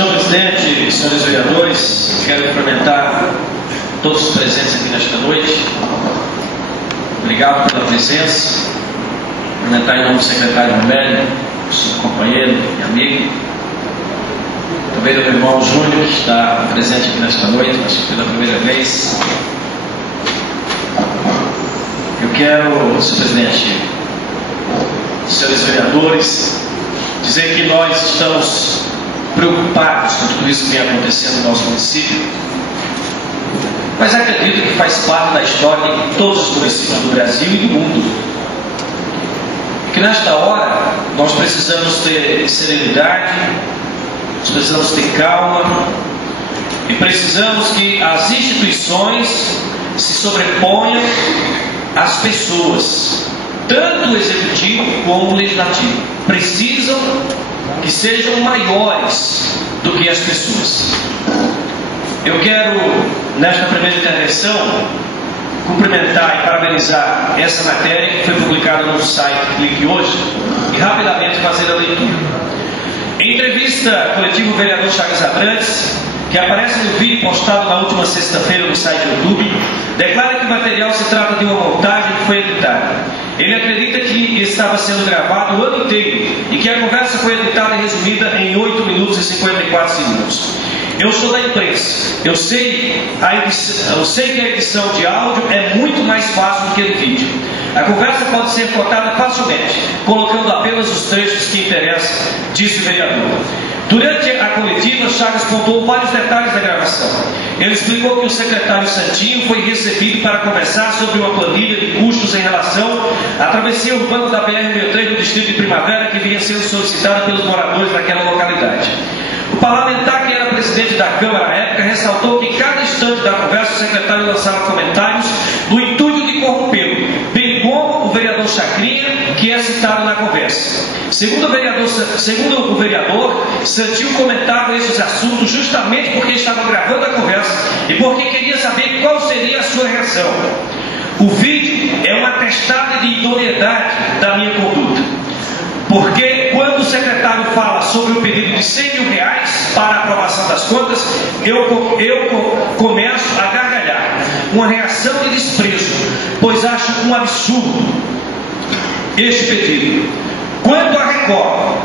Senhor presidente, senhores vereadores, quero cumprimentar todos os presentes aqui nesta noite. Obrigado pela presença. Cumprimentar em nome do secretário Romério, seu companheiro e amigo. Também do meu irmão Júnior, que está presente aqui nesta noite, acho que pela primeira vez. Eu quero, senhor presidente, senhores vereadores, dizer que nós estamos preocupados com tudo isso que vem acontecendo no nosso município, mas acredito que faz parte da história de todos os municípios do Brasil e do mundo. Que nesta hora nós precisamos ter serenidade, nós precisamos ter calma e precisamos que as instituições se sobreponham às pessoas, tanto o executivo como o legislativo. Precisam que sejam maiores do que as pessoas. Eu quero, nesta primeira intervenção, cumprimentar e parabenizar essa matéria que foi publicada no site Clique Hoje e rapidamente fazer a leitura. Em entrevista coletiva, o vereador Chagas Abrantes, que aparece no vídeo postado na última sexta-feira no site do YouTube, declara que o material se trata de uma montagem que foi editada. Ele acredita que estava sendo gravado o ano inteiro e que a conversa foi editada e resumida em 8 minutos e 54 segundos. Eu sou da imprensa, eu sei que a edição de áudio é muito mais fácil do que do vídeo. A conversa pode ser cortada facilmente, colocando apenas os trechos que interessam, disse o vereador. Durante a coletiva, Chagas pontuou vários detalhes da gravação. Ele explicou que o secretário Santinho foi recebido para conversar sobre uma planilha de custos em relação à travessia urbana da BR-63 do distrito de Primavera, que vinha sendo solicitada pelos moradores daquela localidade. O parlamentar, que era presidente da Câmara à época, ressaltou que em cada instante da conversa o secretário lançava comentários no intuito de corrompê-lo, bem como o vereador Chacrinha, que é citado na conversa. Segundo o vereador, Santinho comentava esses assuntos justamente porque estava gravando a conversa e porque queria saber qual seria a sua reação. O vídeo é uma atestado de idoneidade da minha conduta. Porque quando o secretário fala sobre o pedido de R$100 mil para a aprovação das contas, eu começo a gargalhar. Uma reação de desprezo, pois acho um absurdo este pedido. Quanto a Record,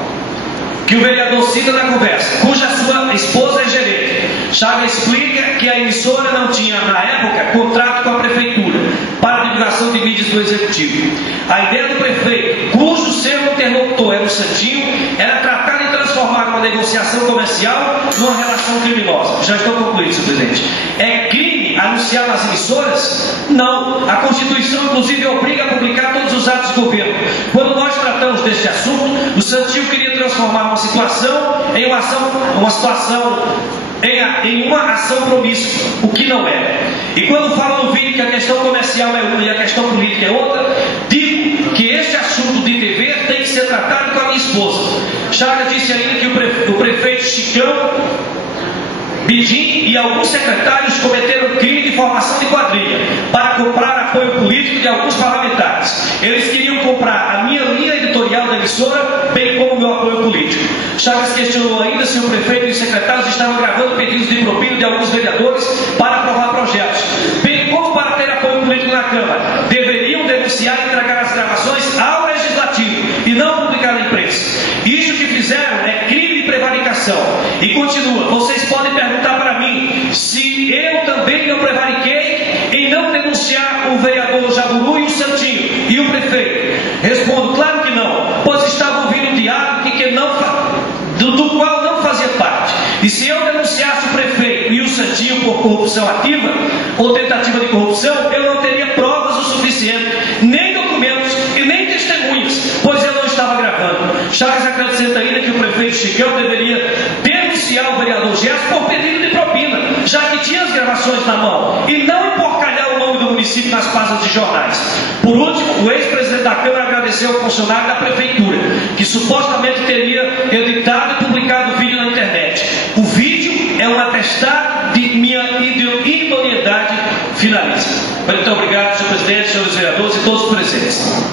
que o vereador cita na conversa, cuja sua esposa é gerente, Chagas explica que a emissora não tinha, na época, contrato com a prefeitura para a divulgação de mídias do executivo. A ideia do prefeito, cujo seu interlocutor era o Santinho, era tratar de transformar uma negociação comercial numa relação criminosa. Já estou concluindo, senhor presidente. É crime anunciar nas emissoras? Não. A Constituição, inclusive, obriga a publicar todos os atos de governo. Quando nós tratamos deste assunto, o Santinho queria transformar uma situação em uma ação promíscua, o que não é. E quando falo no vídeo que a questão comercial é uma e a questão política é outra, digo que este assunto de TV tem que ser tratado com a minha esposa. Chagas disse ainda que o prefeito Chicão, Bidim e alguns secretários cometeram crime de formação de quadrilha para comprar apoio político de alguns parlamentares. Eles queriam comprar a minha linha editorial da emissora, bem como o meu apoio político. Chagas questionou ainda se o prefeito e os secretários estavam gravando pedidos de propina de alguns vereadores para aprovar projetos, bem como para ter apoio político na Câmara. Deveriam denunciar e entregar as gravações ao Legislativo e não publicar na imprensa. Isso que fizeram é crime de prevaricação. E continua, vocês podem perguntar para mim se eu também não prevariquei em não denunciar o vereador Jaburu e o Santinho e o prefeito. Respondo, claro que não, pois estava ouvindo um diálogo do qual não fazia parte. E se eu denunciasse o prefeito e o Santinho por corrupção ativa ou tentativa de corrupção, eu não teria provas o suficiente, nem documentos e nem testemunhas, pois eu não estava gravando. Chagas acrescenta ainda que o prefeito Chicão deveria denunciar o vereador Gerson por pedido de propina, já que tinha as gravações na mão, e não emporcalhar o nome do município nas páginas de jornais. Por último, o ex-presidente da Câmara agradeceu ao funcionário da prefeitura, que supostamente teria editado e publicado o vídeo na internet. O vídeo é um atestado de minha idoneidade finalista. Muito obrigado, senhor presidente, senhores vereadores e todos os presentes.